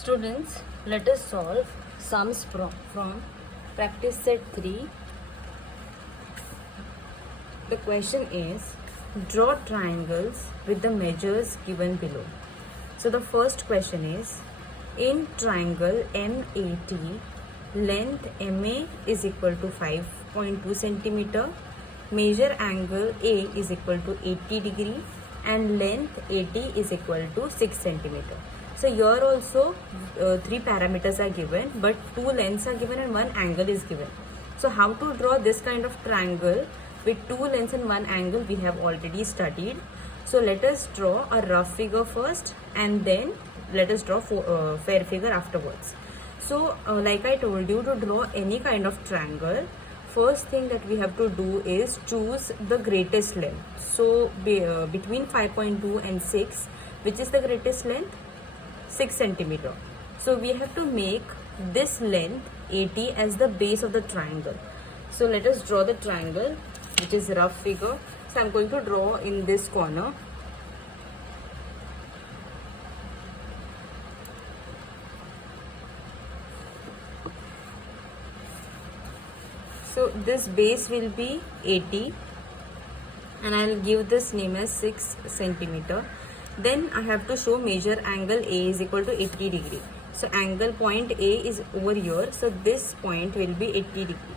Students, let us solve sums from practice set 3. The question is, draw triangles with the measures given below. So the first question is, in triangle MAT, length MA is equal to 5.2 centimeter, measure angle A is equal to 80 degree and length AT is equal to 6 centimeter. So here also three parameters are given, but two lengths are given and one angle is given. So how to draw this kind of triangle with two lengths and one angle we have already studied. So let us draw a rough figure first and then let us draw fair figure afterwards. So like I told you, to draw any kind of triangle, first thing that we have to do is choose the greatest length. So between 5.2 and 6, which is the greatest length? 6 centimeter. So we have to make this length AT as the base of the triangle. So let us draw the triangle, which is rough figure. So I'm going to draw in this corner. So this base will be 80 and I'll give this name as 6 centimeter. Then I have to show measure angle A is equal to 80 degree. So angle point A is over here. So this point will be 80 degree.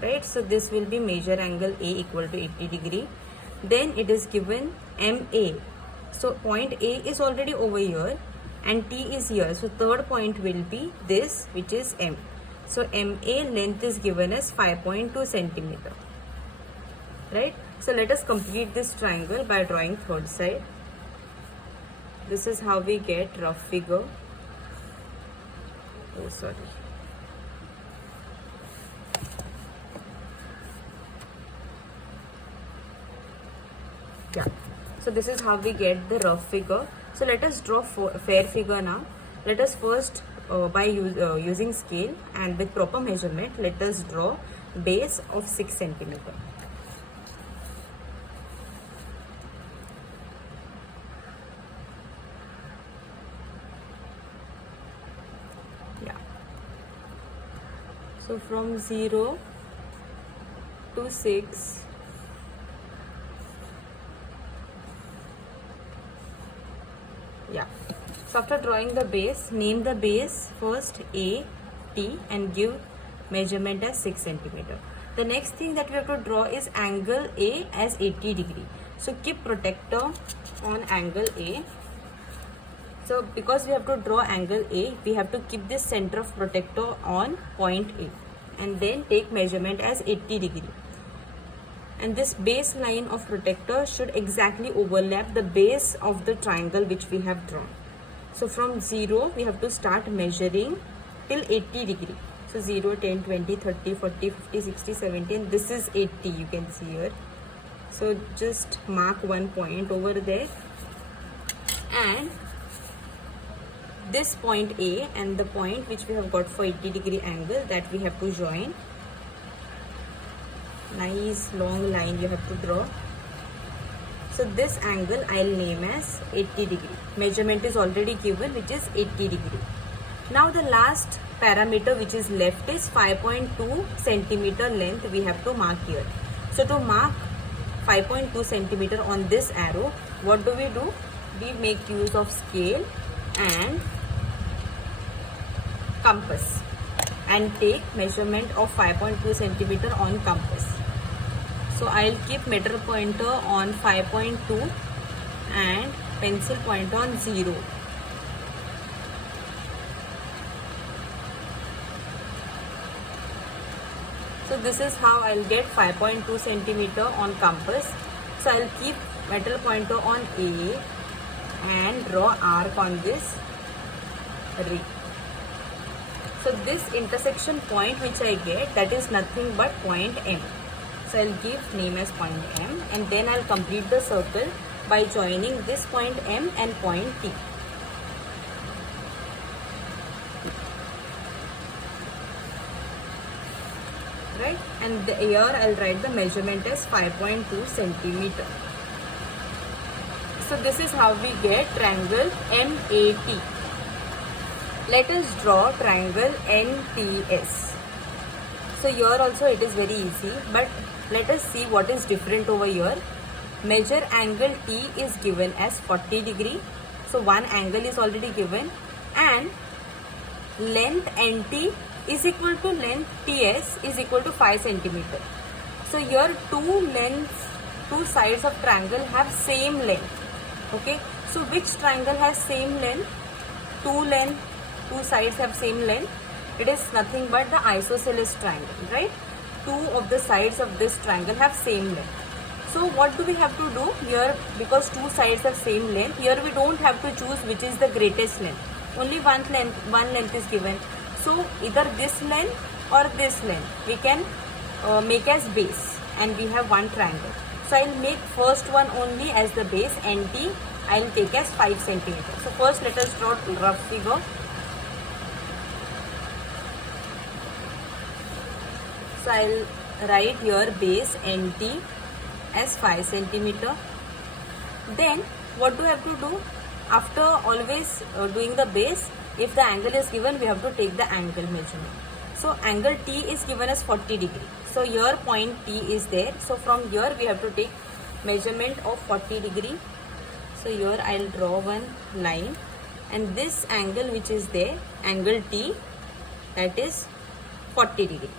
Right? So this will be measure angle A equal to 80 degree. Then it is given MA. So point A is already over here and T is here. So third point will be this, which is M. So MA length is given as 5.2 centimeter. Right? So let us complete this triangle by drawing third side. This is how we get rough figure. Oh, sorry. Yeah. So this is how we get the rough figure. So let us draw fair figure now. Let us first by using scale and with proper measurement, let us draw base of 6 centimeter. So from 0 to 6, yeah. So after drawing the base, name the base first A, T and give measurement as 6 centimeter. The next thing that we have to draw is angle A as 80 degree. So keep protector on angle A. So because we have to draw angle A, we have to keep this center of protector on point A and then take measurement as 80 degree. And this base line of protector should exactly overlap the base of the triangle which we have drawn. So from 0, we have to start measuring till 80 degree. So 0, 10, 20, 30, 40, 50, 60, 70, and this is 80, you can see here. So just mark one point over there and this point A and the point which we have got for 80 degree angle, that we have to join. Nice long line you have to draw. So this angle I'll name as 80 degree. Measurement is already given, which is 80 degree. Now the last parameter which is left is 5.2 centimeter length we have to mark here. So to mark 5.2 centimeter on this arrow, what do? We make use of scale and compass and take measurement of 5.2 centimeter on compass. So I'll keep meter pointer on 5.2 and pencil pointer on 0. So this is how I'll get 5.2 centimeter on compass. So I'll keep metal pointer on A and draw arc on this ray. So this intersection point which I get, that is nothing but point M. So I'll give name as point M and then I'll complete the circle by joining this point M and point T. Right? And here I'll write the measurement as 5.2 centimeter. So this is how we get triangle MAT. Let us draw triangle NTS. So here also it is very easy, but let us see what is different over here. Measure angle T is given as 40 degree. So one angle is already given, and length NT is equal to length TS is equal to 5 centimeter. So here two sides of triangle have same length. Okay, so which triangle has same length? Two sides have same length. It is nothing but the isosceles triangle, right? Two of the sides of this triangle have same length. So what do we have to do here? Because two sides have same length, here we don't have to choose which is the greatest length. Only one length is given. So either this length or this length we can make as base, and we have one triangle. So I'll make first one only as the base, NT I'll take as 5 centimeters. So first let us draw rough figure. So I'll write here base NT as 5 centimeter. Then what do I have to do? After always doing the base, if the angle is given, we have to take the angle measurement. So angle T is given as 40 degree. So here point T is there. So from here we have to take measurement of 40 degree. So here I'll draw one line, and this angle which is there, angle T, that is 40 degree.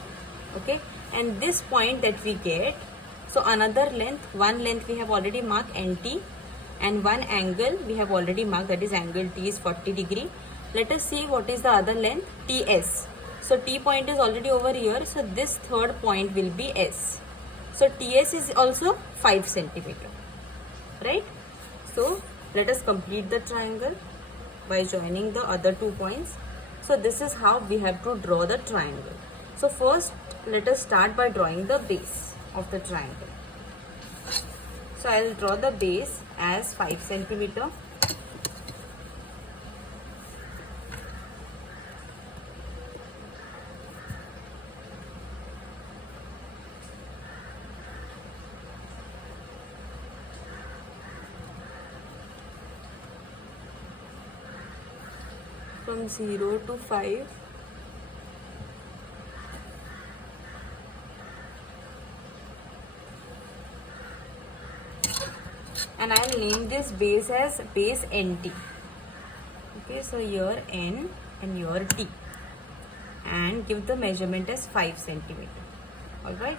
Okay, and this point that we get, so another length, one length we have already marked NT, and one angle we have already marked, that is angle T is 40 degree. Let us see what is the other length, TS. So T point is already over here, so this third point will be S. So TS is also 5 centimeter, right? So let us complete the triangle by joining the other 2 points. So this is how we have to draw the triangle. So first let us start by drawing the base of the triangle. So I will draw the base as 5 centimeter. From 0 to 5. And I will name this base as base NT. Okay, so here N and here T, and give the measurement as 5 centimeter. Alright.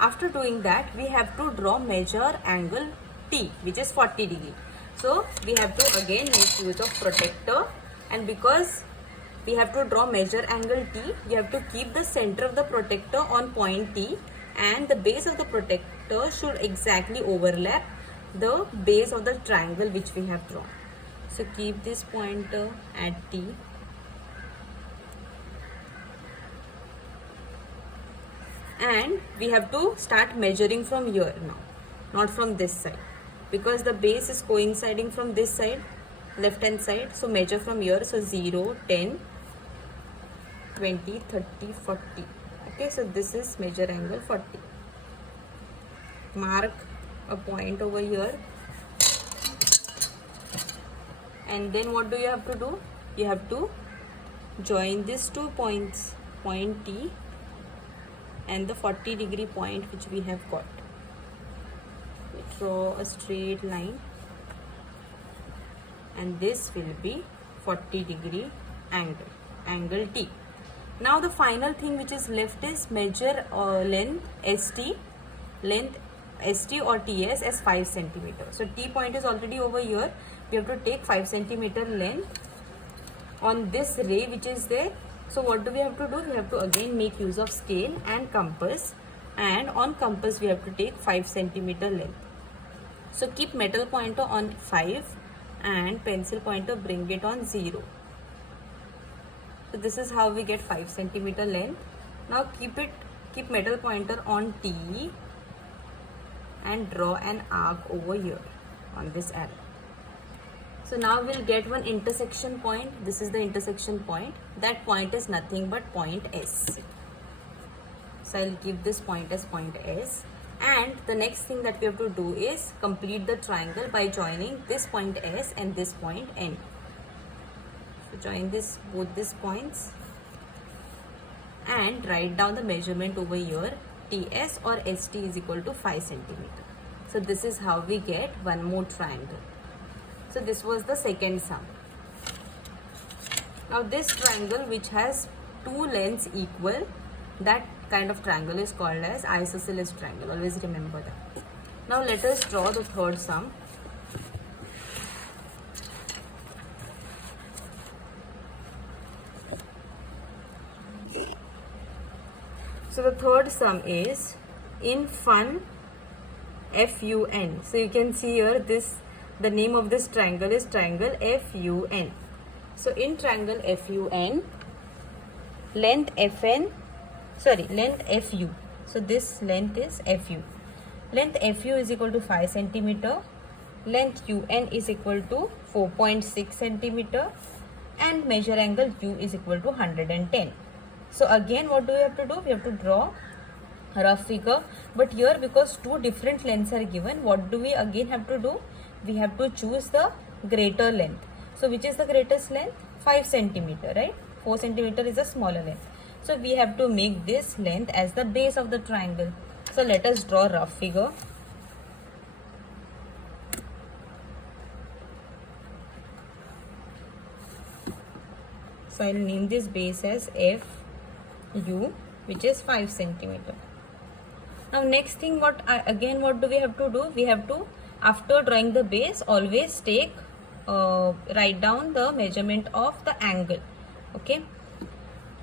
After doing that, we have to draw measure angle T, which is 40 degree. So we have to again make use of protector, and because we have to draw measure angle T, we have to keep the center of the protector on point T, and the base of the protector should exactly overlap the base of the triangle which we have drawn. So keep this pointer at T, and we have to start measuring from here now, not from this side, because the base is coinciding from this side, left hand side. So measure from here. So 0, 10, 20, 30, 40. Okay, so this is measure angle 40. Mark a point over here, and then what do you have to do? You have to join these 2 points, point T and the 40 degree point which we have got. We draw a straight line, and this will be 40 degree angle T. Now the final thing which is left is measure length ST or TS as 5 centimeter. So T point is already over here. We have to take 5 centimeter length on this ray which is there. So what do we have to do? We have to again make use of scale and compass, and on compass we have to take 5 centimeter length. So keep metal pointer on 5 and pencil pointer bring it on 0. So this is how we get 5 centimeter length. Now keep metal pointer on T and draw an arc over here on this arrow. So now we'll get one intersection point. This is the intersection point. That point is nothing but point S. So I'll give this point as point S. And the next thing that we have to do is complete the triangle by joining this point S and this point N. So join both these points and write down the measurement over here. TS or ST is equal to 5 centimeter. So this is how we get one more triangle. So this was the second sum. Now this triangle which has two lengths equal, that kind of triangle is called as isosceles triangle. Always remember that. Now let us draw the third sum. So the third sum is in FUN, FUN. So you can see here the name of this triangle is triangle FUN. So in triangle FUN, length FU. So this length is FU. Length FU is equal to 5 centimeter. Length UN is equal to 4.6 centimeter. And measure angle U is equal to 110. So again, what do we have to do? We have to draw a rough figure. But here, because two different lengths are given, what do we again have to do? We have to choose the greater length. So which is the greatest length? 5 centimeter, right? 4 centimeter is a smaller length. So we have to make this length as the base of the triangle. So let us draw a rough figure. So I'll name this base as FU, which is 5 centimeter. Now next thing, what do we have to do? We have to, after drawing the base, always write down the measurement of the angle. Okay.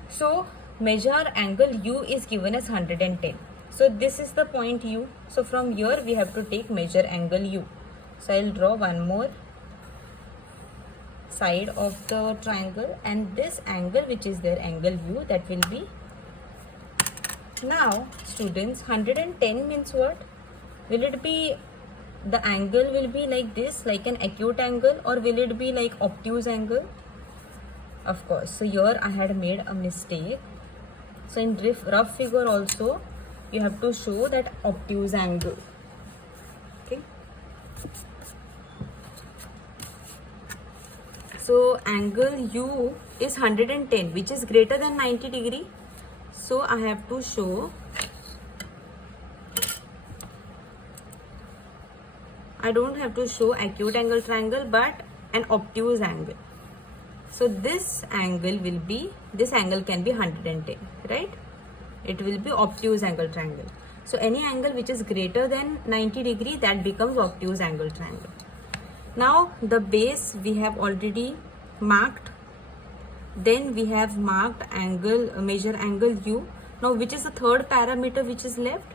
So measure angle U is given as 110. So this is the point U. So from here we have to take measure angle U. So I'll draw one more side of the triangle, and this angle which is there, angle U, that will be. Now students, 110 means what? Will it be, the angle will be like this, like an acute angle, or will it be like obtuse angle? Of course. So here I had made a mistake. So in rough figure also you have to show that obtuse angle. Okay. So angle U is 110, which is greater than 90 degree. So I have to show, I don't have to show acute angle triangle, but an obtuse angle. So this angle can be 110, right? It will be obtuse angle triangle. So any angle which is greater than 90 degree, that becomes obtuse angle triangle. Now the base we have already marked. Then we have marked angle, measure angle U. Now which is the third parameter which is left?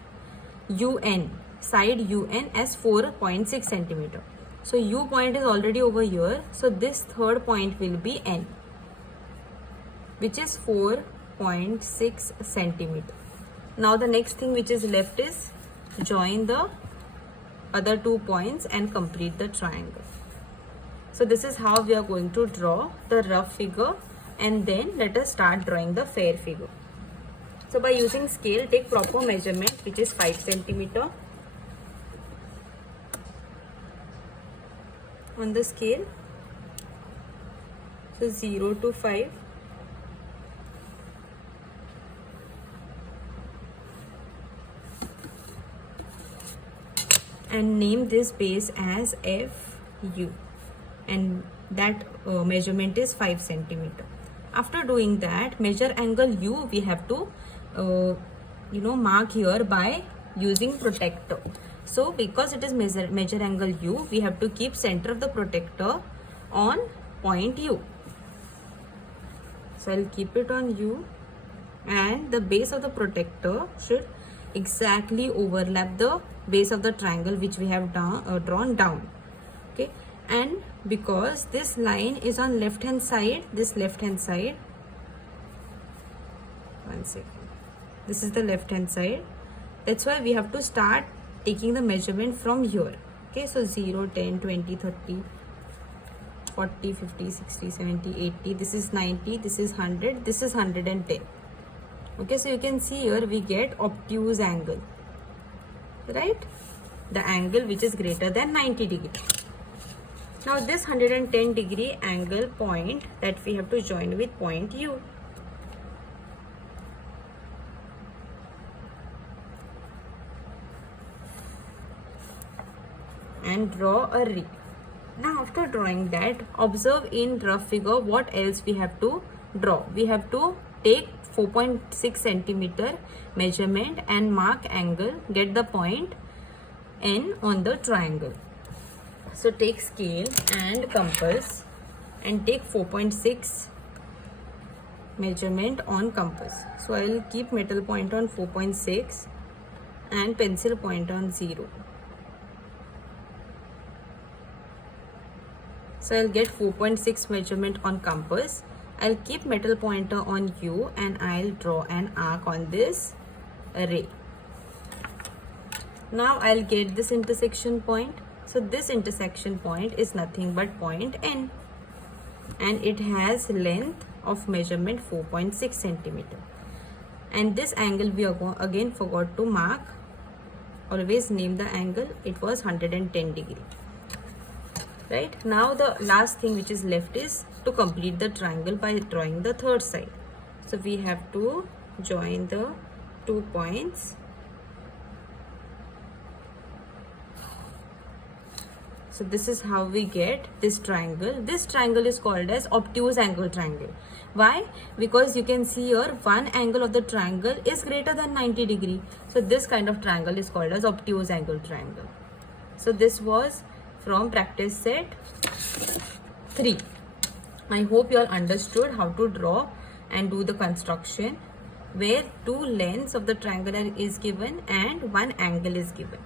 UN, side UN as 4.6 centimeter. So U point is already over here. So this third point will be N, which is 4.6 centimeter. Now the next thing which is left is join the other 2 points and complete the triangle. So this is how we are going to draw the rough figure, and then let us start drawing the fair figure. So by using scale, take proper measurement, which is 5 centimeter. On the scale, so 0 to 5. And name this base as FU, and that measurement is 5 centimeter. After doing that, measure angle U we have to mark here by using protector. So because it is measure angle U, we have to keep center of the protector on point U. So I'll keep it on U, and the base of the protector should exactly overlap the base of the triangle which we have drawn down. Okay, and because this line is on left hand side, this left hand side, one second, this is the left hand side, that's why we have to start taking the measurement from here. Okay, so 0, 10, 20, 30, 40, 50, 60, 70, 80, this is 90, this is 100, this is 110. Okay, so you can see here we get obtuse angle. right? The angle which is greater than 90 degree. Now this 110 degree angle point that we have to join with point U. And draw a ray. Now after drawing that, observe in rough figure what else we have to draw. We have to take 4.6 centimeter measurement and mark angle, get the point N on the triangle. So take scale and compass and take 4.6 measurement on compass. So I will keep metal point on 4.6 and pencil point on 0. So I'll get 4.6 measurement on compass. I'll keep metal pointer on U and I'll draw an arc on this ray. Now I'll get this intersection point. So this intersection point is nothing but point N, and it has length of measurement 4.6 centimeter. And this angle we again forgot to mark. Always name the angle. It was 110 degree. Right, now the last thing which is left is to complete the triangle by drawing the third side. So we have to join the 2 points. So this is how we get this triangle. This triangle is called as obtuse angle triangle. Why? Because you can see here one angle of the triangle is greater than 90 degree. So this kind of triangle is called as obtuse angle triangle. So this was from practice set 3. I hope you all understood how to draw and do the construction where 2 lengths of the triangle is given and 1 angle is given.